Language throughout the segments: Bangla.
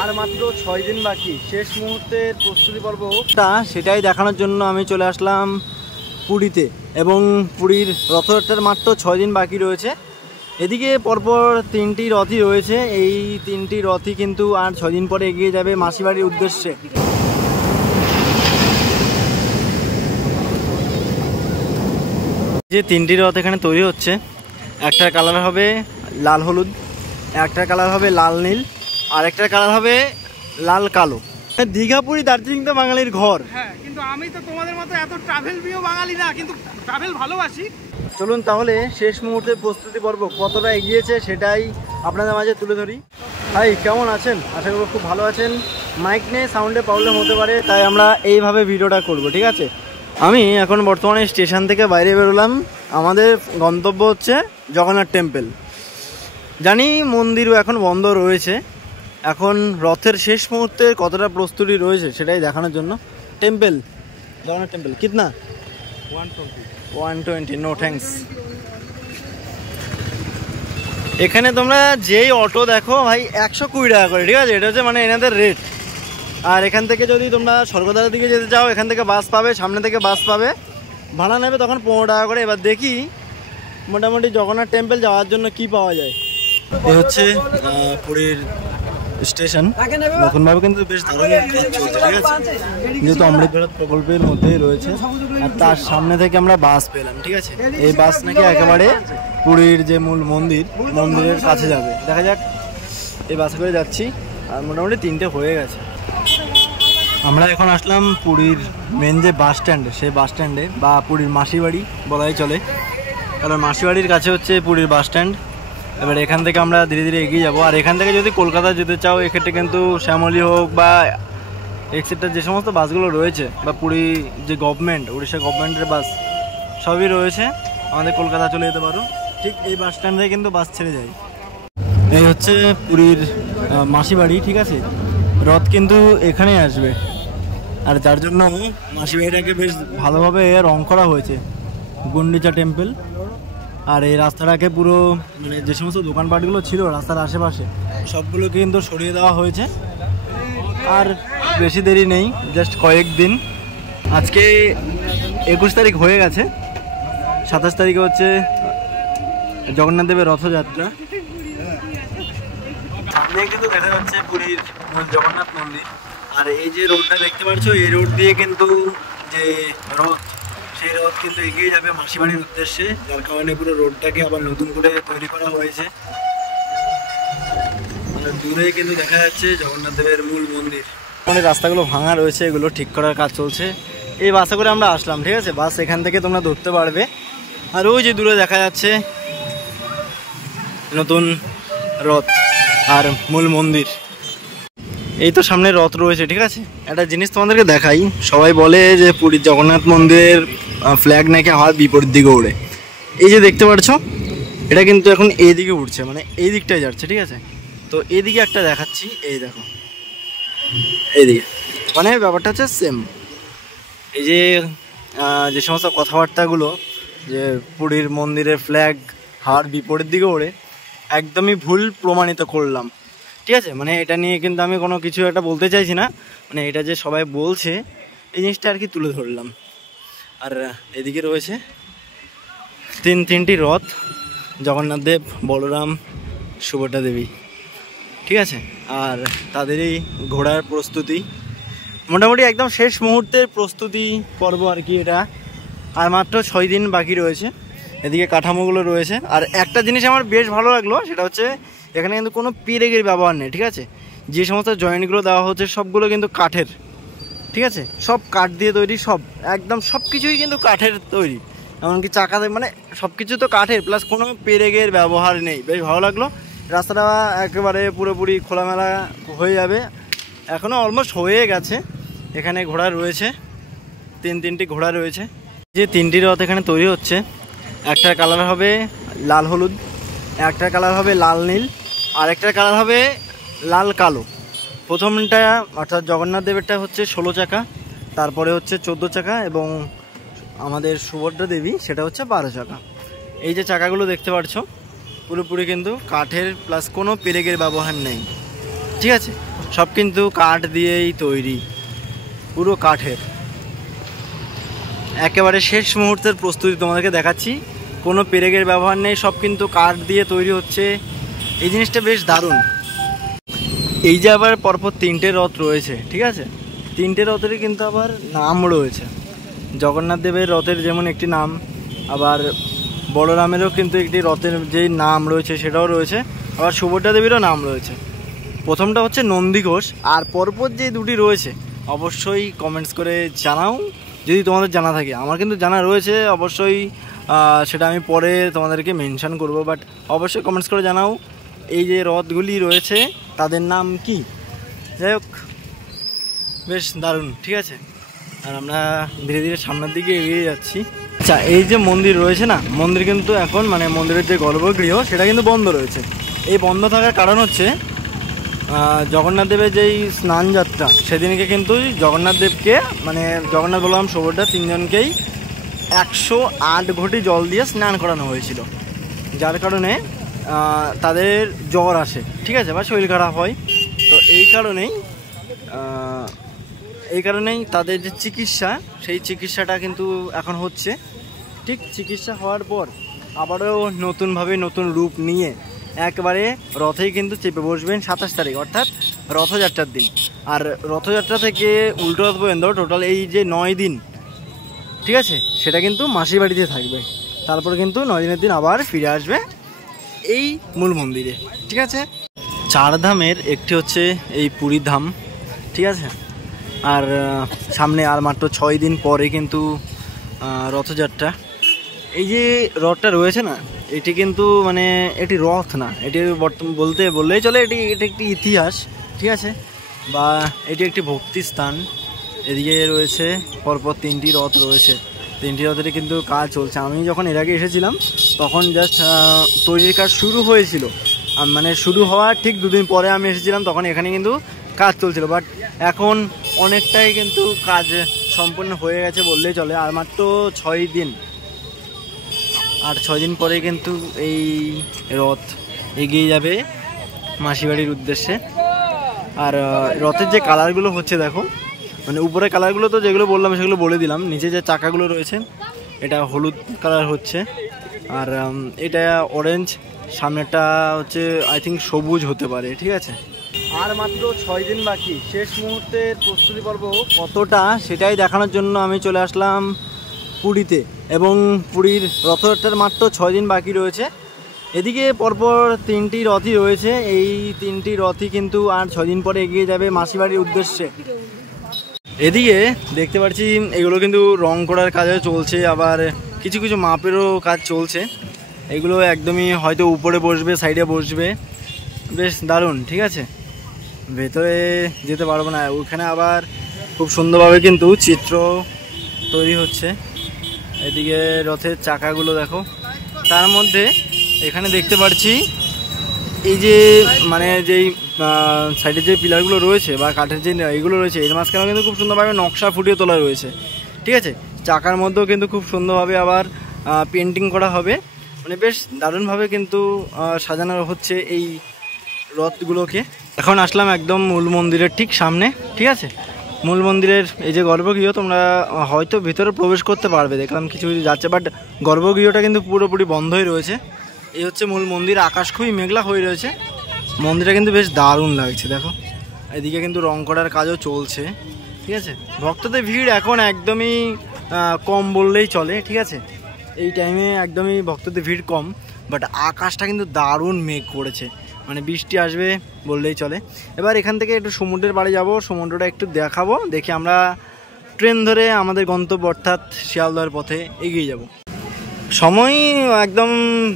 আর মাত্র 6 দিন বাকি, শেষ মুহূর্তের প্রস্তুতি পর্ব সেটাই দেখানোর জন্য আমি চলে আসলাম পুরীতে। এবং পুরীর রথযাত্রার মাত্র 6 দিন বাকি রয়েছে। এদিকে পরপর 3টি রথই রয়েছে। এই 3টি রথই কিন্তু আর 6 দিন পরে এগিয়ে যাবে মাসিবাড়ির উদ্দেশ্যে। যে 3টি রথ এখানে তৈরি হচ্ছে, একটার কালার হবে লাল হলুদ, একটার কালার হবে লাল নীল, আর একটার কালার হবে লাল কালো। দীঘা পুরী দার্জিলিং তো বাঙালির ঘর। হ্যাঁ, কিন্তু আমি তো তোমাদের মতো এত ট্রাভেল প্রিয় বাঙালি না, কিন্তু ট্রাভেল ভালোবাসি। চলুন তাহলে শেষ মুহূর্তের প্রস্তুতি পর্ব কতটা এগিয়েছে সেটাই আপনাদের মাঝে তুলে ধরি। ভাই কেমন আছেন? আশা করব খুব ভালো আছেন। মাইক নিয়ে সাউন্ডে প্রবলেম হতে পারে, তাই আমরা এইভাবে ভিডিওটা করব, ঠিক আছে? আমি এখন বর্তমানে স্টেশন থেকে বাইরে বেরোলাম। আমাদের গন্তব্য হচ্ছে জগন্নাথ টেম্পল। জানি মন্দিরও এখন বন্ধ রয়েছে। এখন রথের শেষ মুহূর্তের কতটা প্রস্তুতি রয়েছে সেটাই দেখানোর জন্য। টেম্পল, জগন্নাথ টেম্পল কিতনা? 120। No thanks. এখানে তোমরা যেই অটো দেখো ভাই 120 টাকা করে, ঠিক আছে? এটা হচ্ছে মানে এনাদের রেট। আর এখান থেকে যদি তোমরা স্বর্গদ্বারের দিকে যেতে চাও, এখান থেকে বাস পাবে, সামনে থেকে বাস পাবে, ভাড়া নেবে তখন 15 টাকা করে। এবার দেখি মোটামুটি জগন্নাথ টেম্পল যাওয়ার জন্য কি পাওয়া যায়। এই হচ্ছে পুরীর স্টেশন। নতুনভাবে কিন্তু বেশ দারুণ কাজ চলছে, ঠিক আছে? যেহেতু অমৃত ভারত প্রকল্পের মধ্যেই রয়েছে। আর তার সামনে থেকে আমরা বাস পেলাম, ঠিক আছে? এই বাস নাকি একেবারে পুরীর যে মূল মন্দিরের কাছে যাবে। দেখা যাক, এই বাসে করে যাচ্ছি। আর মোটামুটি 3টে হয়ে গেছে। আমরা এখন আসলাম পুরীর মেন যে বাস স্ট্যান্ড, সেই বাস স্ট্যান্ডে, বা পুরীর মাসিবাড়ি বলাই চলে, কারণ মাসিবাড়ির কাছে হচ্ছে পুরীর বাস স্ট্যান্ড। এবার এখান থেকে আমরা ধীরে ধীরে এগিয়ে যাবো। আর এখান থেকে যদি কলকাতা যেতে চাও, এক্ষেত্রে কিন্তু শ্যামলী হোক বা এক্সেট্রা যে সমস্ত বাসগুলো রয়েছে, বা পুরী যে গভর্নমেন্ট, উড়িষ্যা গভর্নমেন্টের বাস সবই রয়েছে, আমাদের কলকাতা চলে যেতে পারো। ঠিক এই বাস স্ট্যান্ড থেকে কিন্তু বাস ছেড়ে যায়। এই হচ্ছে পুরীর মাসিবাড়ি, ঠিক আছে? রথ কিন্তু এখানেই আসবে। আর যার জন্য মাসিবাড়িটাকে বেশ ভালোভাবে রং করা হয়েছে, গুন্ডিচা টেম্পল। আর এই রাস্তাটাকে পুরো মানে যে সমস্ত দোকানপাটগুলো ছিল রাস্তার আশেপাশে সবগুলোকে কিন্তু সরিয়ে দেওয়া হয়েছে। আর বেশি দেরি নেই, জাস্ট কয়েকদিন। আজকে 21 তারিখ হয়ে গেছে, 27 তারিখে হচ্ছে জগন্নাথ দেবের রথযাত্রা। সামনে কিন্তু দেখা যাচ্ছে পুরীর জগন্নাথ মন্দির। আর এই যে রোডটা দেখতে পাচ্ছ, এই রোড দিয়ে কিন্তু যে রথ, সেই রথ কিন্তু এগিয়ে যাবে মাসিবাড়ির উদ্দেশ্যে। যার কারণে পুরো রোডটাকে আবার নতুন করে তৈরি করা হয়েছে। আর দূরে কিন্তু দেখা যাচ্ছে জগন্নাথ দেবের মূল মন্দির। অনেক রাস্তাগুলো ভাঙা রয়েছে, এগুলো ঠিক করার কাজ চলছে। এই বাসে করে আমরা আসলাম, ঠিক আছে? বাস এখান থেকে তোমরা ধরতে পারবে। আর ওই যে দূরে দেখা যাচ্ছে নতুন রথ আর মূল মন্দির। এই তো সামনে রথ রয়েছে, ঠিক আছে? একটা জিনিস তোমাদেরকে দেখাই। সবাই বলে যে পুরীর জগন্নাথ মন্দিরের ফ্ল্যাগ নাকি হাওয়ার বিপরীত দিকে ওড়ে। এই যে দেখতে পাচ্ছ, এটা কিন্তু এখন এই দিকে উঠছে, মানে এই দিকটায় যাচ্ছে, ঠিক আছে? তো এইদিকে একটা দেখাচ্ছি, এই দেখো এইদিকে, মানে ব্যাপারটা হচ্ছে সেম। এই যে সমস্ত কথাবার্তাগুলো যে পুরীর মন্দিরের ফ্ল্যাগ হাওয়ার বিপরীত দিকে ওড়ে, একদমই ভুল প্রমাণিত করলাম, ঠিক আছে? মানে এটা নিয়ে কিন্তু আমি কোনো কিছু একটা বলতে চাইছি না, মানে এটা যে সবাই বলছে এই জিনিসটা আর কি তুলে ধরলাম। আর এদিকে রয়েছে তিনটি রথ, জগন্নাথ দেব, বলরাম, সুভদ্রা দেবী, ঠিক আছে? আর তাদেরই ঘোড়ার প্রস্তুতি মোটামুটি একদম শেষ মুহূর্তের প্রস্তুতি পর্ব আর কি এটা। আর মাত্র 6 দিন বাকি রয়েছে। এদিকে কাঠামোগুলো রয়েছে। আর একটা জিনিস আমার বেশ ভালো লাগলো, সেটা হচ্ছে এখানে কিন্তু কোনো পেরেকের ব্যবহার নেই, ঠিক আছে? যে সমস্ত জয়েন্টগুলো দেওয়া হচ্ছে সবগুলো কিন্তু কাঠের, ঠিক আছে? সব কাঠ দিয়ে তৈরি, সব একদম সব কিছুই কিন্তু কাঠের তৈরি। এমনকি চাকাতে, মানে সব কিছু তো কাঠের, প্লাস কোনো পেরেকের ব্যবহার নেই। বেশ ভালো লাগলো। রাস্তাটা একেবারে পুরোপুরি খোলামেলা হয়ে যাবে, এখনও অলমোস্ট হয়ে গেছে। এখানে ঘোড়া রয়েছে, তিনটি ঘোড়া রয়েছে। যে 3টি রথ এখানে তৈরি হচ্ছে, একটার কালার হবে লাল হলুদ, একটার কালার হবে লাল নীল, আর একটার কালার হবে লাল কালো। প্রথমটা অর্থাৎ জগন্নাথ দেবেরটা হচ্ছে 16 চাকা, তারপরে হচ্ছে 14 চাকা, এবং আমাদের সুভদ্রা দেবী সেটা হচ্ছে 12 চাকা। এই যে চাকাগুলো দেখতে পাচ্ছ পুরোপুরি কিন্তু কাঠের, প্লাস কোনো পেরেকের ব্যবহার নেই, ঠিক আছে? সব কিন্তু কাঠ দিয়েই তৈরি, পুরো কাঠের। একেবারে শেষ মুহূর্তের প্রস্তুতি তোমাদেরকে দেখাচ্ছি, কোনো পেরেকের ব্যবহার নেই, সব কিন্তু কাঠ দিয়ে তৈরি হচ্ছে। এই জিনিসটা বেশ দারুণ। এই যে আবার পরপর 3টে রথ রয়েছে, ঠিক আছে, 3টে রথেরই কিন্তু আবার নাম রয়েছে। জগন্নাথ দেবের রথের যেমন একটি নাম, আবার বলরামেরও কিন্তু একটি রথের যেই নাম রয়েছে সেটাও রয়েছে, আবার সুভদ্রা দেবীরও নাম রয়েছে। প্রথমটা হচ্ছে নন্দীঘোষ, আর পরপর যে দুটি রয়েছে অবশ্যই কমেন্টস করে জানাও যদি তোমাদের জানা থাকে। আমার কিন্তু জানা রয়েছে, অবশ্যই সেটা আমি পরে তোমাদেরকে মেনশন করব, বাট অবশ্যই কমেন্টস করে জানাও এই যে রথগুলি রয়েছে তাদের নাম কি। যাই হোক, বেশ দারুণ, ঠিক আছে। আর আমরা ধীরে ধীরে সামনের দিকে এগিয়ে যাচ্ছি। আচ্ছা, এই যে মন্দির রয়েছে না, মন্দির কিন্তু এখন মানে মন্দিরের যে গর্ভগৃহ সেটা কিন্তু বন্ধ রয়েছে। এই বন্ধ থাকার কারণ হচ্ছে জগন্নাথ দেবের যেই স্নান যাত্রা সেদিনকে কিন্তু জগন্নাথ দেবকে মানে জগন্নাথ বলরাম সুভদ্রা তিনজনকেই 108 ঘটি জল দিয়ে স্নান করানো হয়েছিল, যার কারণে তাদের জ্বর আসে, ঠিক আছে, বা শরীর খারাপ হয়। তো এই কারণেই তাদের যে চিকিৎসা সেই চিকিৎসাটা কিন্তু এখন হচ্ছে। ঠিক চিকিৎসা হওয়ার পর আবারও নতুনভাবে নতুন রূপ নিয়ে একবারে রথেই কিন্তু চেপে বসবেন 27 তারিখ, অর্থাৎ রথযাত্রার দিন। আর রথযাত্রা থেকে উল্টো রথ পর্যন্ত টোটাল এই যে 9 দিন, ঠিক আছে, সেটা কিন্তু মাসির বাড়িতে থাকবে। তারপর কিন্তু 9 দিনের দিন আবার ফিরে আসবে এই মূল মন্দিরে, ঠিক আছে। 4 ধামের একটি হচ্ছে এই পুরী ধাম, ঠিক আছে। আর সামনে আর মাত্র 6 দিন পরে কিন্তু রথযাত্রা। এই যে রথটা রয়েছে না, এটি কিন্তু মানে এটি রথ না, এটি বললেই চলে, এটি একটি ইতিহাস, ঠিক আছে, বা এটি একটি ভক্তি স্থান। এদিকে রয়েছে পরপর 3টি রথ রয়েছে, 3টি রথেরই কিন্তু কাজ চলছে। আমি যখন এর আগে এসেছিলাম তখন জাস্ট তৈরির কাজ শুরু হয়েছিল, মানে শুরু হওয়ার ঠিক 2 দিন পরে আমি এসেছিলাম, তখন এখানে কিন্তু কাজ চলছিল। বাট এখন অনেকটাই কিন্তু কাজ সম্পূর্ণ হয়ে গেছে বললেই চলে। আর মাত্র 6 দিন, আর 6 দিন পরে কিন্তু এই রথ এগিয়ে যাবে মাসিবাড়ির উদ্দেশ্যে। আর রথের যে কালারগুলো হচ্ছে দেখো, মানে উপরে কালারগুলো তো যেগুলো বললাম সেগুলো বলে দিলাম, নিচে যে চাকাগুলো রয়েছে এটা হলুদ কালার হচ্ছে, আর এটা অরেঞ্জ, সামনেটা হচ্ছে আই থিঙ্ক সবুজ হতে পারে, ঠিক আছে। আর মাত্র 6 দিন বাকি, শেষ মুহূর্তের প্রস্তুতি পর্ব কতটা সেটাই দেখানোর জন্য আমি চলে আসলাম পুরীতে। এবং পুরীর রথযাত্রার মাত্র 6 দিন বাকি রয়েছে। এদিকে পরপর 3টি রথই রয়েছে, এই 3টি রথই কিন্তু আর 6 দিন পরে এগিয়ে যাবে মাসিবাড়ির উদ্দেশ্যে। এদিকে দেখতে পাচ্ছি এগুলো কিন্তু রং করার কাজও চলছে, আবার কিছু কিছু মাপেরও কাজ চলছে। এগুলো একদমই হয়তো উপরে বসবে, সাইডে বসবে, বেশ দারুণ, ঠিক আছে। ভেতরে যেতে পারবো না, ওখানে আবার খুব সুন্দরভাবে কিন্তু চিত্র তৈরি হচ্ছে। এদিকে রথের চাকাগুলো দেখো, তার মধ্যে এখানে দেখতে পাচ্ছি এই যে মানে যেই সাইডের যে পিলারগুলো রয়েছে বা কাঠের যে এইগুলো রয়েছে, এর মাঝখানেও কিন্তু খুব সুন্দরভাবে নকশা ফুটিয়ে তোলা রয়েছে, ঠিক আছে। চাকার মধ্যেও কিন্তু খুব সুন্দরভাবে আবার পেন্টিং করা হবে, মানে বেশ দারুণভাবে কিন্তু সাজানো হচ্ছে এই রথগুলোকে। এখন আসলাম একদম মূল মন্দিরের ঠিক সামনে, ঠিক আছে। মূল মন্দিরের এই যে গর্ভগৃহ, তোমরা হয়তো ভিতরে প্রবেশ করতে পারবে, দেখলাম কিছু কিছু যাচ্ছে, বাট গর্ভগৃহটা কিন্তু পুরোপুরি বন্ধই রয়েছে। এই হচ্ছে মূল মন্দির, আকাশ খুবই মেঘলা হয়ে রয়েছে, মন্দিরটা কিন্তু বেশ দারুণ লাগছে দেখো। এদিকে কিন্তু রং করার কাজও চলছে, ঠিক আছে। ভক্তদের ভিড় এখন একদমই কম বললেই চলে, ঠিক আছে। এই টাইমে একদমই ভক্তদের ভিড় কম, বাট আকাশটা কিন্তু দারুণ মেঘ করেছে, মানে বৃষ্টি আসবে বললেই চলে। এবার এখান থেকে একটু সমুদ্রের বাড়ি যাব, সমুদ্রটা একটু দেখাবো, দেখে আমরা ট্রেন ধরে আমাদের গন্তব্য অর্থাৎ শিয়ালদহের পথে এগিয়ে যাব। সময় একদম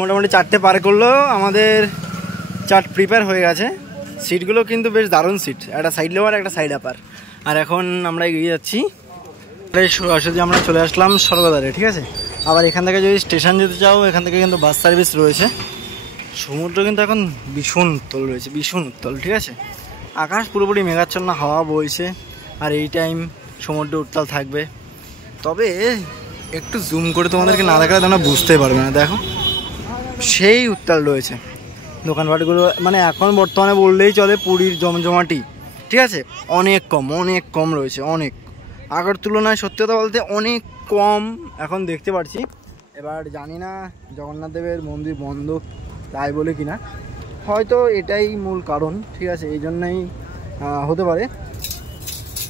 মোটামুটি 4টে পার করলো, আমাদের চার্ট প্রিপেয়ার হয়ে গেছে। সিটগুলো কিন্তু বেশ দারুণ সিট, একটা সাইড লোয়ার একটা সাইড আপার। আর এখন আমরা এগিয়ে যাচ্ছি, সরাসরি আমরা চলে আসলাম স্বর্গদ্বারে, ঠিক আছে। আবার এখান থেকে যদি স্টেশন যেতে চাও, এখান থেকে কিন্তু বাস সার্ভিস রয়েছে। সমুদ্র কিন্তু এখন ভীষণ উত্তাল রয়েছে, ভীষণ উত্তাল, ঠিক আছে। আকাশ পুরোপুরি মেঘাচ্ছন্ন, হাওয়া বইছে, আর এই টাইম সমুদ্র উত্তাল থাকবে। তবে একটু জুম করে তোমাদেরকে না দেখালে তোমরা বুঝতে পারবে না, দেখো সেই উত্তাল রয়েছে। দোকানপাটগুলো মানে এখন বর্তমানে বললেই চলে পুরীর জমজমাটি, ঠিক আছে, অনেক কম রয়েছে, অনেক আগের তুলনায় সত্যি কথা বলতে অনেক কম এখন দেখতে পাচ্ছি। এবার জানি না জগন্নাথ দেবের মন্দির বন্ধ তাই বলে কিনা, হয়তো এটাই মূল কারণ। ঠিক আছে, এই জন্যই হতে পারে।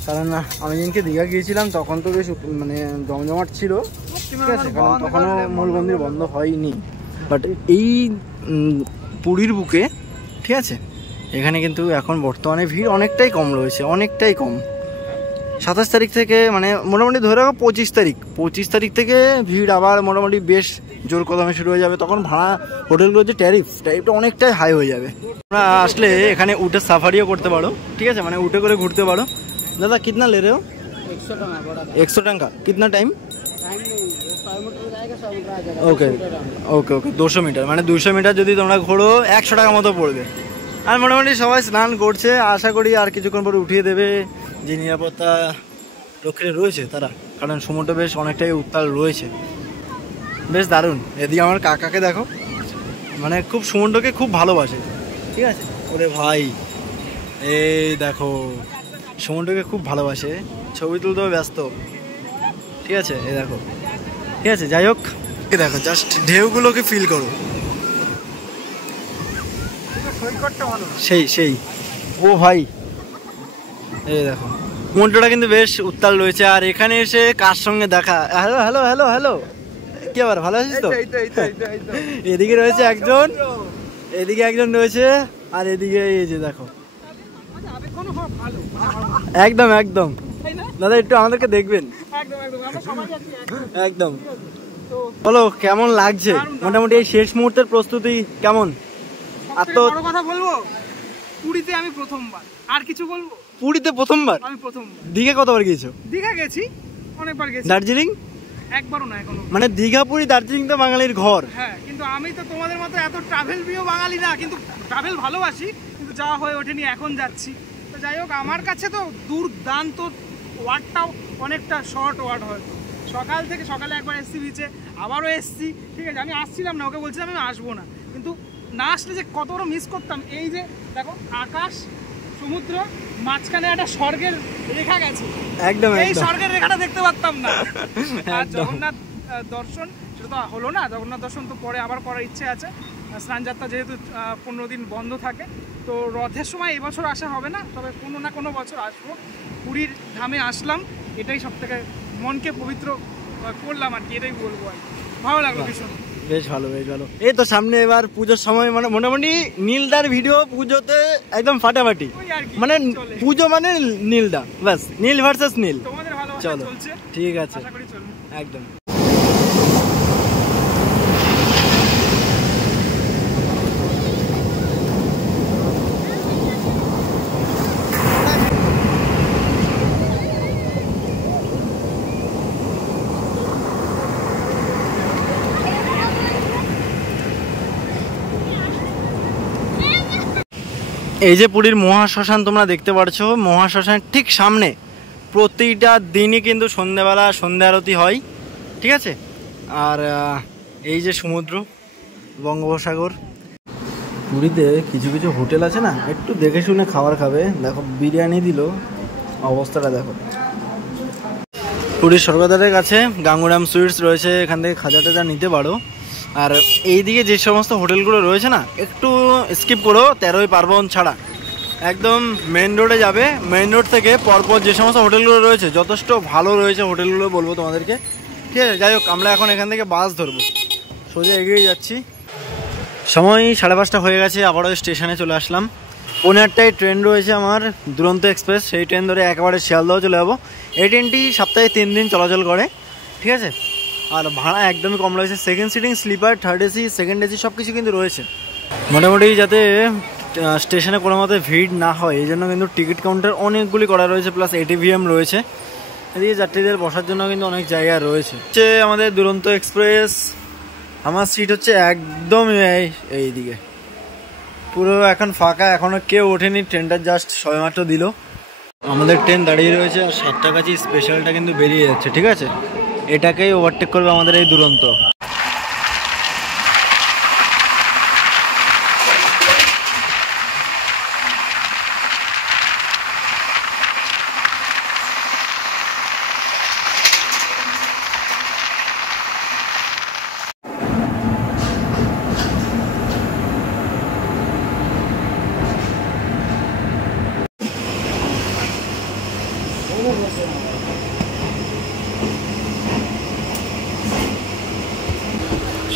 কারণ আমি যেদিনকে দীঘা গিয়েছিলাম তখন তো বেশ মানে জমজমাট ছিল, ঠিক আছে, কারণ তখনও মূল মন্দির বন্ধ হয়নি। বাট এই পুরীর বুকে, ঠিক আছে, এখানে কিন্তু এখন বর্তমানে ভিড় অনেকটাই কম রয়েছে, অনেকটাই কম। 27 তারিখ থেকে মানে মোটামুটি ধরে রাখো 25 তারিখ থেকে ভিড় আবার মোটামুটি বেশ জোর কদমে শুরু হয়ে যাবে। তখন ভাড়া হোটেলগুলোর যে ট্যারিফটা অনেকটাই হাই হয়ে যাবে। তোমরা আসলে এখানে উঠে সাফারিও করতে পারো, ঠিক আছে, মানে উঠে করে ঘুরতে পারো। দাদা কিতনা লে রে হো? 100 টাকা। কিতনা টাইম? ওকে ওকে ওকে 200 মিটার, মানে 200 মিটার যদি তোমরা ঘোরো 100 টাকা মতো পড়বে। আর মোটামুটি সবাই স্নান করছে, আশা করি আর কিছুক্ষণ পরে উঠিয়ে দেবে যে নিরাপত্তা রক্ষীরা রয়েছে তারা, কারণ সমুদ্র বেশ অনেকটাই উত্তাল রয়েছে, বেশ দারুণ। এদিকে আমার কাকাকে দেখো, মানে খুব সমুদ্রকে খুব ভালোবাসে, ঠিক আছে। ওরে ভাই এই দেখো সমুদ্রকে খুব ভালোবাসে, ছবি তুলতেও ব্যস্ত, ঠিক আছে। এই দেখো, ঠিক আছে, যাই হোক, দেখো জাস্ট ঢেউগুলোকে ফিল করো, সেই ও ভাই এই দেখো সমুদ্রটা কিন্তু বেশ উত্তাল রয়েছে। আর এখানে এসে কার সঙ্গে দেখা, হ্যালো হ্যালো হ্যালো হ্যালো, কি আবার ভালো আছিস তো? এদিকে রয়েছে একজন, এদিকে একজন রয়েছে, আর এদিকে এই যে দেখো, একদম একদম দাদা একটু আমাদেরকে দেখবেন, একদম। বলো কেমন লাগছে মোটামুটি এই শেষ মুহূর্তের প্রস্তুতি কেমন? আর তো বড় কথা বলবো, পুরীতে আমি প্রথমবার। আর কিছু বলবো? পুরীতে প্রথমবার? আমি প্রথমবার। দীঘা কতবার গিয়েছো? দীঘা গেছি অনেকবার গেছি। দার্জিলিং? একবারও না এখনো। মানে দীঘা পুরী দার্জিলিং তো বাঙালির ঘর। হ্যাঁ, কিন্তু আমি তো তোমাদের মতো এত ট্রাভেল প্রিয় বাঙালি না, কিন্তু ট্রাভেল ভালোবাসি, কিন্তু যাওয়া হয়ে ওঠেনি, এখন যাচ্ছি। তো যাই হোক, আমার কাছে তো দুর্দান্ত, ওয়ার্ডটাও অনেকটা শর্ট ওয়ার্ড হয়। সকালে একবার এসছি বিচে, আবারও এসছি, ঠিক আছে। আমি আসছিলাম না, ওকে বলছিলাম আমি আসবো না, কিন্তু না আসলে যে কত বড় মিস করতাম। এই যে দেখো আকাশ সমুদ্র মাঝখানে একটা স্বর্গের রেখা গেছে, একদম এই স্বর্গের রেখাটা দেখতে পারতাম না। আর জগন্নাথ দর্শন সেটা তো হলো না, জগন্নাথ দর্শন তো পরে আবার করার ইচ্ছে আছে। স্নানযাত্রা যেহেতু 15 দিন বন্ধ থাকে, তো রথের সময় এবছর আসা হবে না, তবে কোনো না কোনো বছর আসবো। পুরীর ধামে আসলাম, এটাই সব থেকে মনকে পবিত্র করলাম আর কি, এটাই বলবো আর কি। ভালো লাগলো ভীষণ, বেশ ভালো বেশ ভালো। এই তো সামনে এবার পুজোর সময়, মানে মোটামুটি নীলদার ভিডিও পুজোতে একদম ফাটাফাটি, মানে পুজো মানে নীলদা, ব্যাস নীল ভার্সেস নীল। তোমাদের ভালোবাসা চলো চলছে, ঠিক আছে, আশা করি চলবে একদম। এই যে পুরীর মহাশ্মশান তোমরা দেখতে পাচ্ছ, মহাশ্মশানের ঠিক সামনে প্রতিটা দিনই কিন্তু সন্ধ্যেবেলা সন্ধ্যা আরতি হয়, ঠিক আছে। আর এই যে সমুদ্র, বঙ্গোপসাগর। পুরীতে কিছু কিছু হোটেল আছে না, একটু দেখে শুনে খাবার খাবে। দেখো বিরিয়ানি দিল, অবস্থাটা দেখো। পুরীর সরকারের কাছে গাঙ্গুরাম সুইটস রয়েছে, এখান থেকে খাজা টাজা নিতে পারো। আর এইদিকে যে সমস্ত হোটেলগুলো রয়েছে না, একটু স্কিপ করো 13ই পার্বণ ছাড়া, একদম মেন রোডে যাবে। মেন রোড থেকে পরপর যে সমস্ত হোটেলগুলো রয়েছে যথেষ্ট ভালো রয়েছে হোটেলগুলো, বলবো তোমাদেরকে, ঠিক আছে। যাই হোক, আমরা এখন এখান থেকে বাস ধরবো, সোজা এগিয়ে যাচ্ছি। সময় 5:30 হয়ে গেছে, আবারও স্টেশনে চলে আসলাম। 15টায় ট্রেন রয়েছে আমার, দুরন্ত এক্সপ্রেস, সেই ট্রেন ধরে একেবারে শিয়ালদহ চলে যাবো। এই ট্রেনটি সপ্তাহে 3 দিন চলাচল করে, ঠিক আছে। আর ভাড়া একদমই কম রয়েছে, second sitting, sleeper, third AC, second AC সব কিছু কিন্তু রয়েছে। মোটামুটি যাতে স্টেশনে কোনো মতে ভিড় না হয় এই জন্য কিন্তু টিকিট কাউন্টার অনেকগুলি করা রয়েছে, প্লাস এটিভিএম রয়েছে। এদিকে যাত্রীদের বসার জন্য কিন্তু অনেক জায়গা রয়েছে। হচ্ছে আমাদের দুরন্ত এক্সপ্রেস, আমার সিট হচ্ছে একদম এইদিকে, পুরো এখন ফাঁকা, এখনও কেউ ওঠেনি, ট্রেনটা জাস্ট সবেমাত্র দিল। আমাদের ট্রেন দাঁড়িয়ে রয়েছে, আর 7টা স্পেশালটা কিন্তু বেরিয়ে যাচ্ছে, ঠিক আছে। এটাকেই ওভারটেক করবে আমাদের এই দুরন্ত।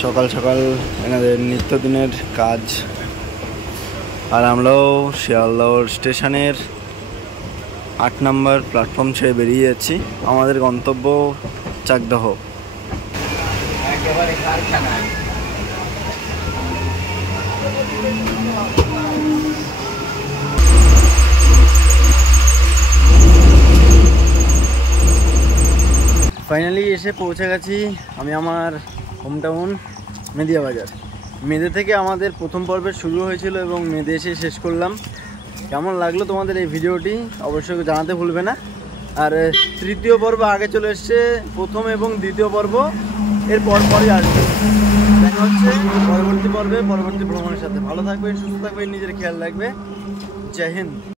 সকাল সকাল এনাদের নিত্যদিনের কাজ। আর আমরাও শিয়ালদহ স্টেশনের 8 নম্বর প্ল্যাটফর্ম ছেড়ে বেরিয়ে যাচ্ছি। আমাদের গন্তব্য চাকদহ। একেবারে কারখানায়। ফাইনালি এসে পৌঁছে গেছি আমি আমার হোমটাউন মেদিয়া বাজার। মেদে থেকে আমাদের প্রথম পর্বের শুরু হয়েছিল এবং মেদে এসে শেষ করলাম। কেমন লাগলো তোমাদের এই ভিডিওটি অবশ্যই জানাতে ভুলবে না। আর তৃতীয় পর্ব আগে চলে এসছে, প্রথম এবং দ্বিতীয় পর্ব এর পরপরই আসবে। দেখা হচ্ছে পরবর্তী পর্বে পরবর্তী ভ্রমণের সাথে। ভালো থাকবেন, সুস্থ থাকবেন, নিজের খেয়াল রাখবে। জয় হিন্দ।